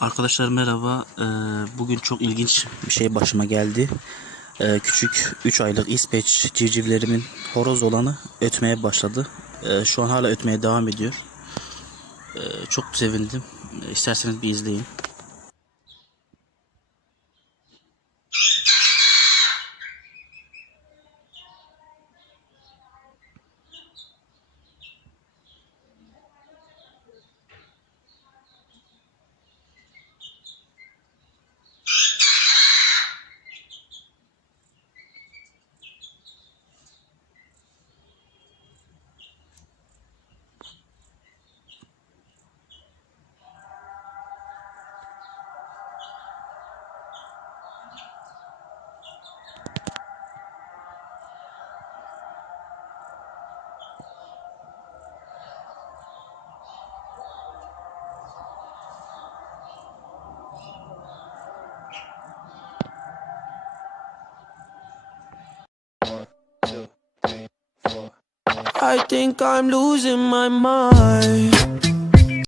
Arkadaşlar merhaba. Ee, bugün çok ilginç bir şey başıma geldi. Ee, küçük 3 aylık İsveç civcivlerimin horoz olanı ötmeye başladı. Ee, şu an hala ötmeye devam ediyor. Çok sevindim. İsterseniz bir izleyin. I think I'm losing my mind.